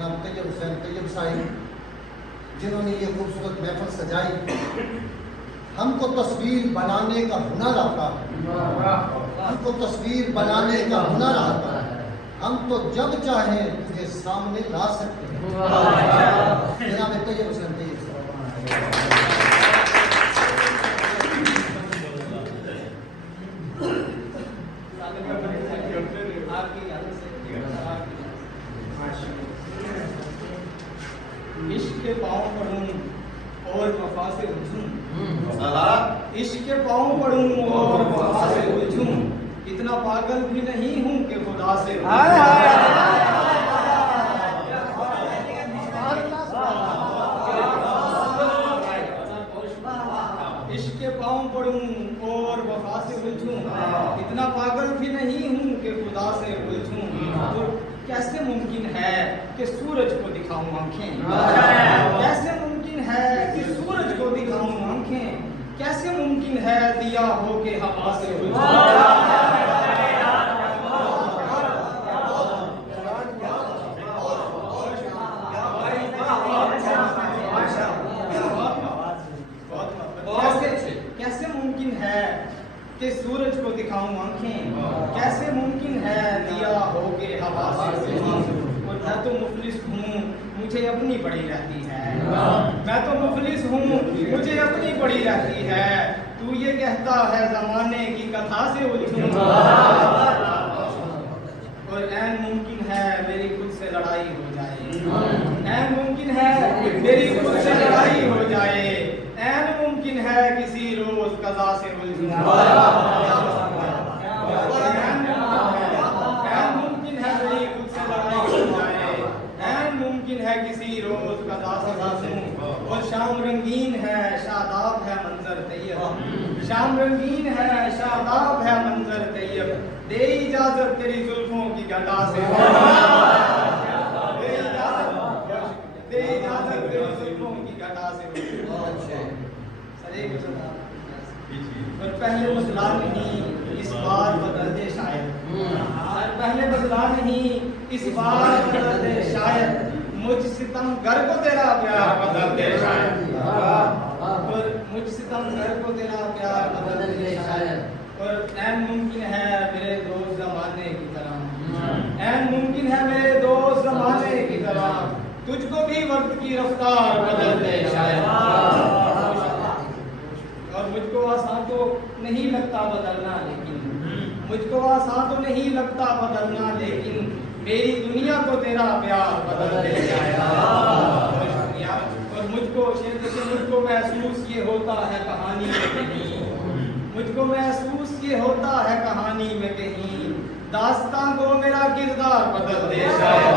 جناب طیب حسین طیب صاحب جنہوں نے یہ خوبصورت محفل سجائی. ہم کو تصویر بنانے کا ہنر آتا ہے, ہم کو تصویر بنانے کا ہنر آتا ہے, ہم تو جب چاہیں تجھے سامنے لا سکتے ہیں. جناب طیب حسین طیب صاحب. عشق کے پاؤں پڑھوں اور وفا سے الجھوں, عشق کے پاؤں پڑھوں اور وفا سے الجھوں, اتنا پاگل بھی نہیں ہوں کہ خدا سے عشق کے پاؤں پڑھوں اور وفا سے الجھوں, اتنا پاگل بھی نہیں ہوں کہ خدا سے الجھوں. کیسے ممکن ہے کہ سورج کو دکھاؤں آنکھیں, کیسے ممکن ہے کہ سورج کو دکھاؤں آنکھیں, کیسے ممکن ہے دیا ہو کہ ہوا سے کیسے ممکن ہے کہ سورج کو دکھاؤں آنکھیں, کیسے ممکن ہے دیا ہو کہ ہوا سے. اور میں تو مفلس ہوں مجھے اپنی پڑی رہتی ہے, میں تو مفلس ہوں مجھے اپنی پڑی رہتی ہے, تو یہ کہتا ہے زمانے کی کتھا سے الجھوں. اور عین ممکن ہے میری خود سے لڑائی ہو جائے, عین ممکن ہے میری خود سے لڑائی ہو جائے, عین ممکن ہے کسی روز قضا سے الجھوں. عین ممکن ہے میری خود سے لڑائی ہو جائے, عین ممکن ہے کسی روز قضا سے الجھوں. اور شام رنگین ہے شاداب ہے منظر طیب, شام رنگین ہے شاداب ہے منظر طیب, دے اجازت تیری زلفوں کی گھٹا سے, دے اجازت تیری زلفوں کی گھٹا سے. اور پہلے مسئلہ نہیں اس بار بدل دے شاید, پہلے بدلا نہیں اس بار بدل دے شاید, مجھ ستم گر کو تیرا پیار بدل دے شاید, اور مجھ ستم گر کو تیرا پیار بدل دے شاید. اور عین ممکن ہے میرے دوست زمانے کی طرح, عین ممکن ہے میرے دوست زمانے کی طرح, تجھ کو بھی وقت کی رفتار بدل دے شاید. اور مجھ کو آسان تو نہیں لگتا بدلنا, لیکن مجھ کو آسان تو نہیں لگتا بدلنا, لیکن میری دنیا کو تیرا پیار بدل دے جائے. اور مجھ کو محسوس یہ ہوتا ہے کہانی میں کہیں, مجھ کو محسوس یہ ہوتا ہے کہانی میں کہیں, داستان کو میرا کردار بدل دے جائے.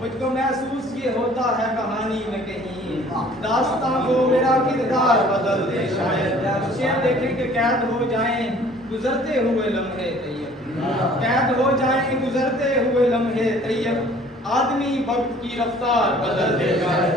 مجھ کو محسوس یہ ہوتا ہے کہانی میں کہیں, داستان کو میرا کردار بدل دے شاید. شعر دیکھیں کہ قید ہو جائیں گزرتے ہوئے لمحے طیب, قید ہو جائیں گزرتے ہوئے لمحے طیب, آدمی وقت کی رفتار بدل دے جائے.